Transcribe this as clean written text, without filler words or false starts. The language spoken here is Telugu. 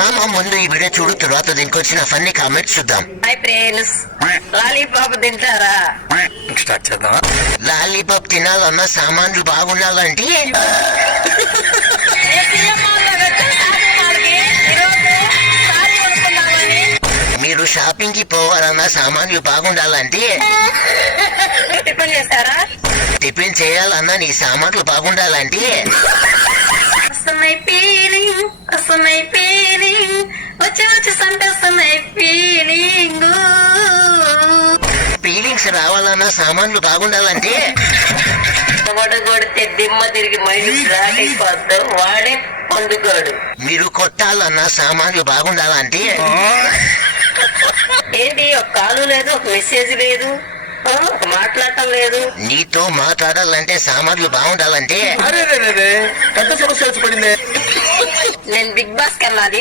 మామ ముందు ఈ వీడియో చూడు, తర్వాత దీనికి వచ్చిన ఫన్నీ కామెంట్స్ చూద్దాం. హాయ్ ఫ్రెండ్స్, లాలీపాప్ తింటారా? స్టార్ట్ చేద్దాం. లాలీపాప్ తినాలన్నా సామాన్లు బాగుండాలంటే మీరు షాపింగ్ కి పోవాలన్నా సామాన్లు బాగుండాలంటే టిఫిన్ చేస్తారా? టిఫిన్ చేయాలన్నా నీ సామాన్లు బాగుండాలంటే వస్తున్నాయి ఫీలింగ్ వచ్చి సంపేస్తున్నాయి ఫీలింగ్. ఫీలింగ్స్ రావాలన్నా సామాన్లు బాగుండాలంటే కొడితే దిమ్మ తిరిగి మైండ్ బ్లాక్ అయిపోద్దాం, వాడే పండుగాడు. మీరు కొట్టాలన్నా సామాన్లు బాగుండాలంటే ఏంటి, ఒక కాలు లేదు, ఒక మెసేజ్ లేదు, ఒక మాట్లాడటం లేదు. నీతో మాట్లాడాలంటే సామాన్లు బాగుండాలంటే అరే పెద్ద సమస్య వచ్చి పడింది. నేను బిగ్ బాస్ కి వెళ్ళాలి.